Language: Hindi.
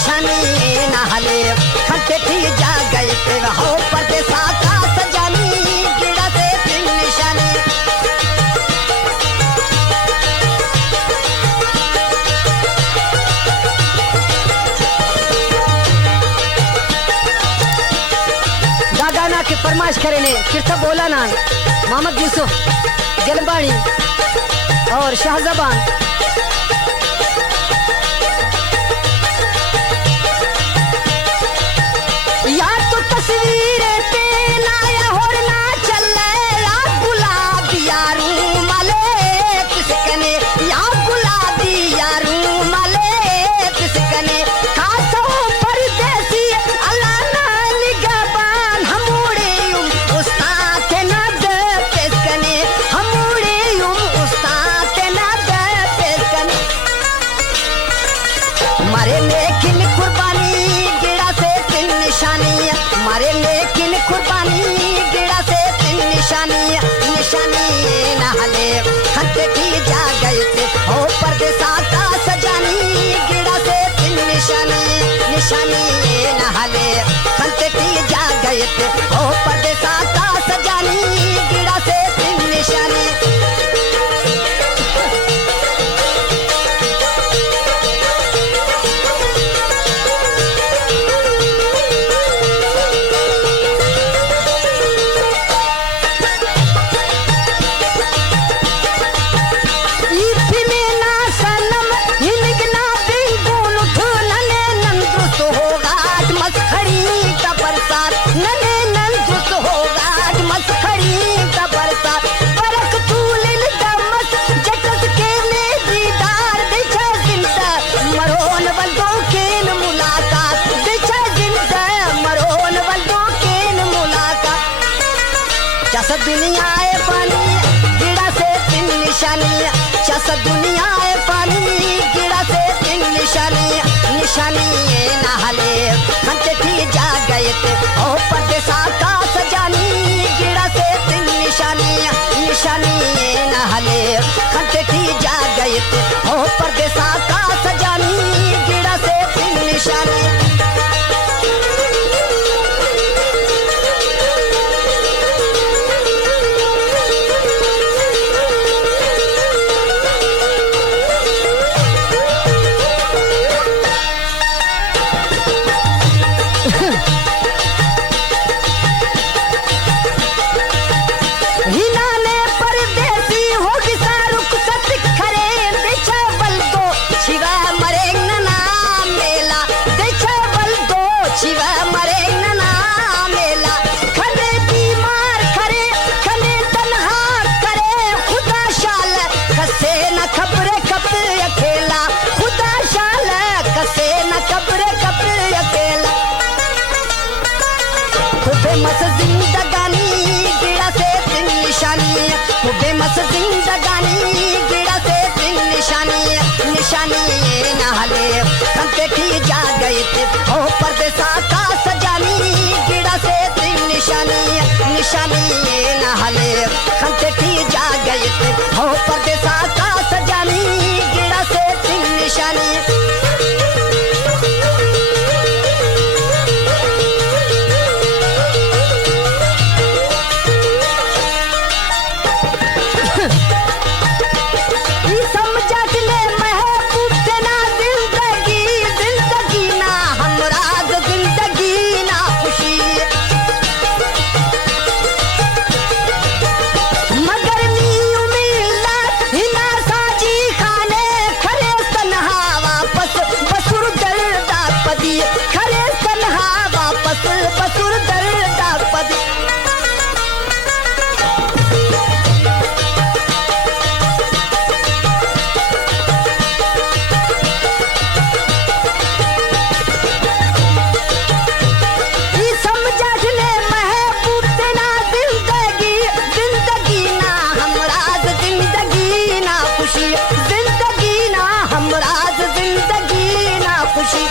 निशानी न हले खंते थी जा गए थे हो परदेसा का सजानी गिड़ा से थी निशानी। गाना की फरमाइश करे ने किरसा बोला ना मोहम्मद यूसुफ जलबानी और शाहजबान। या तो तस्वीर पे लाया और ना चले या गुलाबी यारू मले किसकने या गुलाबी यारू मले किसकने खासो परदेसी अल्लाह ना निगहबान हमूड़े उस्ताद के ना दे पेशकने हमूड़े उस्ताद के ना दे पेशकने मारे लेकिन कुर्बानी गिड़ा से तीन निशानी मारे लेकिन कुर्बानी गिड़ा से तीन निशानी निशानी न हले खंते की जा गए थे हो परदेसा का सजानी गिड़ा से तीन निशानी निशानी न हले खंते की जा गए थे हो परदेसा का सजानी गिड़ा से तीन निशानी। दुनिया है पानी गिड़ा से तीन निशानी चस दुनिया है पानी गिड़ा से तीन निशानी निशानी न हले खंते थी जा गए थे ओ परदेसा का सजानी गिड़ा से तीन निशानी निशानी न हले खंते थी जा गए थे ओ परदेसा का सजानी गिड़ा से तीन निशानी। बेमस जिंदगानी गिड़ा से तीन निशानी बेमस जिंदगानी गिड़ा से तीन निशानी निशानी न हले खंते थी जा गए थे हो परदेसा का सजानी गिड़ा से तीन निशानी निशानी न हले खंते थी जा गए थे हो परदेसा का सजानी गिड़ा से तीन निशानी। जिंदगी ना खुशी